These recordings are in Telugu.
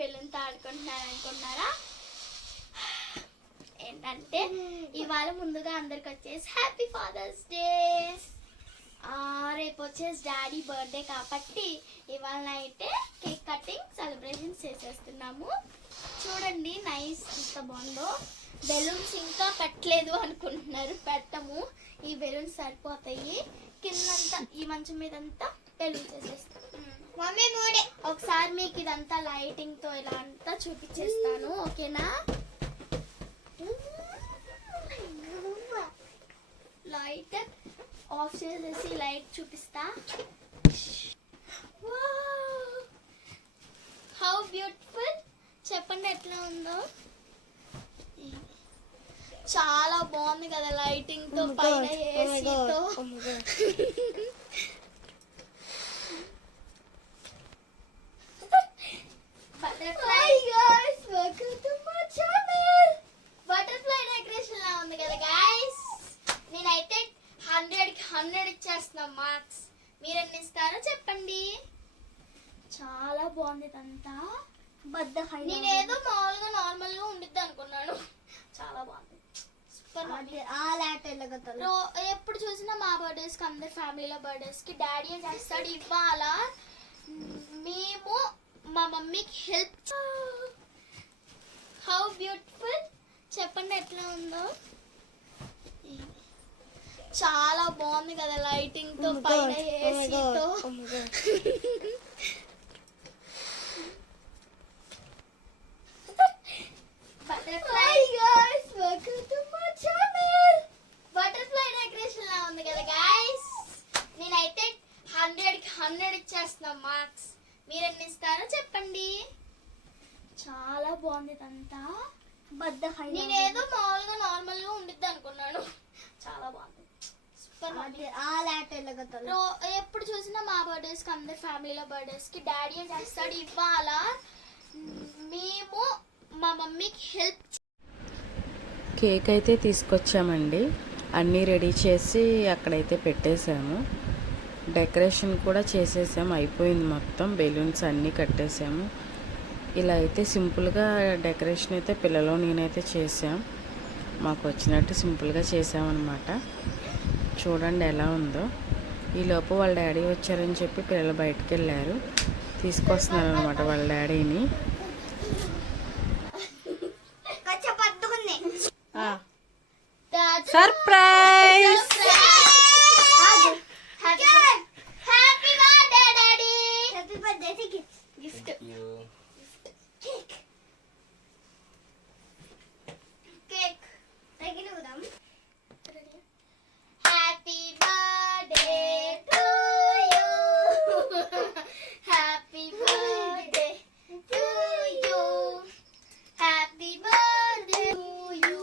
బెలూన్తో ఆడుకుంటున్నారు అనుకుంటున్నారా ఏంటంటే ఇవాళ ముందుగా అందరికి వచ్చేసి హ్యాపీ ఫాదర్స్ డే రేపు వచ్చేసి డాడీ బర్త్డే కాబట్టి ఇవాళ అయితే కేక్ కటింగ్ సెలబ్రేషన్ చేసేస్తున్నాము. చూడండి నైస్ ఇంత బాగుందో. బెలూన్స్ ఇంకా పెట్టలేదు అనుకుంటున్నారు పెట్టము. ఈ బెలూన్స్ సరిపోతాయి. కిందంతా ఈ మంచం మీద అంతా బెలూన్స్ వేసేస్తాం మమ్మీ మూడే. ఒకసారి మీకు ఇదంతా లైటింగ్తో ఇలా అంతా చూపించేస్తాను ఓకేనా? లైట్ ఆఫ్ చేసేసి లైట్ చూపిస్తా. హౌ బ్యూటిఫుల్ చెప్పండి ఎట్లా ఉందో? చాలా బాగుంది కదా లైటింగ్తో పైన ఏసీతో బటర్ఫ్లై డెకరేషన్ లా ఉంది కదా గైస్ నేనైతే హండ్రెడ్కి హండ్రెడ్ ఇచ్చేస్తున్నా మార్క్స్ మీరు ఎన్ని ఇస్తారో చెప్పండి. చాలా బాగుంది ఇదంతా. బద్ద నేనేదో మామూలుగా నార్మల్గా ఉండిద్ది అనుకున్నాను. చాలా బాగుంది. ఎప్పుడు చూసినా మా బర్త్డేస్కి అందరి ఫ్యామిలీలో బర్త్డేస్కి డాడీ ఏం చేస్తాడు ఇవాళ మేము మా మమ్మీకి హెల్ప్ హౌ బ్యూటిఫుల్ చెప్పండి ఎట్లా ఉందో? చాలా బాగుంది కదా లైటింగ్తో పైన ఏసీతో butterfly guys welcome to my channel butterfly decoration లా ఉంది కదా గైస్ నేనైతే హండ్రెడ్కి హండ్రెడ్ ఇచ్చేస్తున్నా మార్క్స్ మీరు ఎన్ని ఇస్తారో చెప్పండి చాలా బాగుంది ఇదంతా బద్ద నేనేదో మామూలుగా నార్మల్గా ఉండిద్ది అనుకున్నాను. చాలా బాగుంది. ఎప్పుడు చూసినా మా బర్త్డేస్కి అందరి ఫ్యామిలీలో బర్త్డేస్కి డాడీ ఏం చేస్తాడు ఇవాళ మేము మా మమ్మీకి హెల్ప్ కేక్ అయితే తీసుకొచ్చామండి. అన్నీ రెడీ చేసి అక్కడైతే పెట్టేశాము. డెకరేషన్ కూడా చేసేసాము. అయిపోయింది మొత్తం. బెలూన్స్ అన్నీ కట్టేసాము. ఇలా అయితే సింపుల్గా డెకరేషన్ అయితే పిల్లలు నేనైతే చేసాం మాకు వచ్చినట్టు సింపుల్గా చేసామన్నమాట చూడండి ఎలా ఉందో. ఈలోపు వాళ్ళ డాడీ వచ్చారని చెప్పి పిల్లలు బయటకు వెళ్ళారు తీసుకొస్తున్నారు అనమాట వాళ్ళ డాడీని surprise happy birthday daddy happy birthday gift gift cake cake తగిలిద్దాం happy birthday to you happy birthday to you happy birthday to you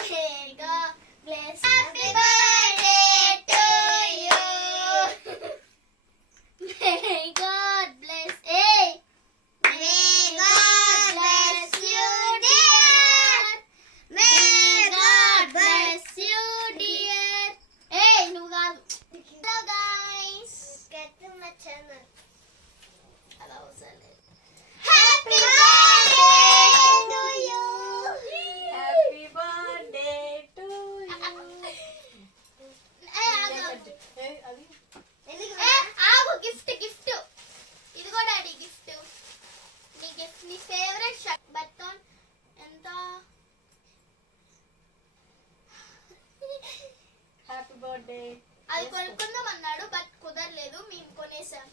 may God bless happy birthday to you may God bless a may God bless you dear may God bless you dear ఏయ్ నువ్వు కాదు hello guys get my channel అలా అవసరం లేదు happy birthday to you happy birthday to ఆగు గిఫ్ట్ గిఫ్ట్ ఇదిగో డాడీ గిఫ్ట్ నీ గిఫ్ట్ నీ ఫేవరెట్ షర్ట్ బట్టన్ ఎంత హ్యాపీ బర్త్డే అది కొనుక్కుందాం అన్నాడు బట్ కుదరలేదు. మేము కొనేసాం.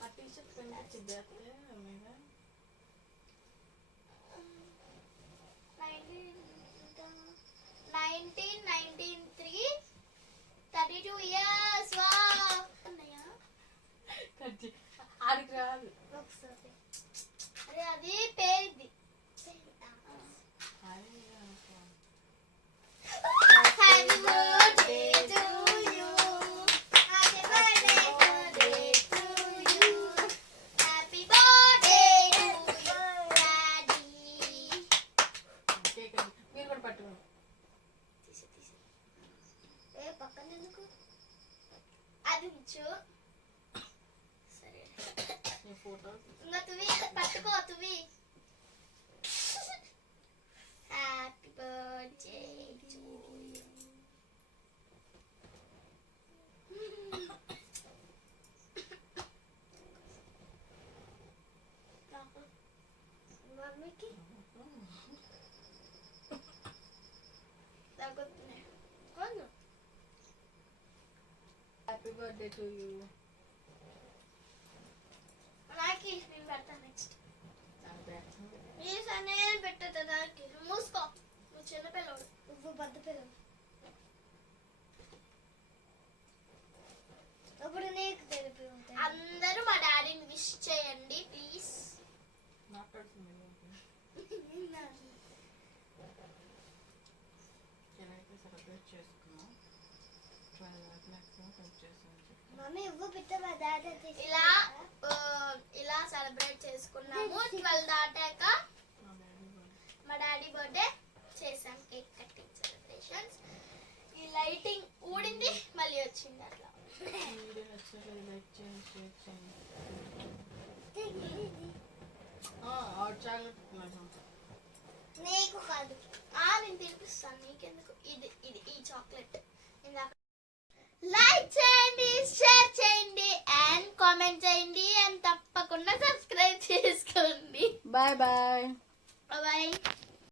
Nineteen nineteen three thirty two years వా ఆడికి రాదు. ఒకసారి అరే అది పేరుది happy birthday to you happy birthday to you happy birthday to you daddy మీరు కూడా పట్టుకోండి తీసి తీసి ఏ పక్కన ఎందుకు అది ఉంచు సరే ఫోటో ఇంకా తువి సువి హ్యాపీ బర్త్డే టు మమ్మీకి తగ్గుతున్నాయి కొను Happy birthday to you. Like his being better next. Yes, and mummy ఇవ్వు పిట్ట మా డాడీ తీసి ఇలా ఇలా సెలబ్రేట్ చేసుకున్నాము. ట్వెల్వ్ దాటాక మా డాడీ బర్త్డే చేసాం కేక్ కటింగ్ సెలబ్రేషన్స్. ఈ లైటింగ్ ఊడింది మళ్ళీ వచ్చింది అట్లా. నీకు కాదు ఆ నేను తినిపిస్తాను. నీకెందుకు? ఇది ఇది ఈ చాక్లెట్ లైక్ చేయండి షేర్ చేయండి అండ్ కామెంట్ చేయండి అండ్ తప్పకుండా సబ్స్క్రైబ్ చేసుకోండి. Bye bye bye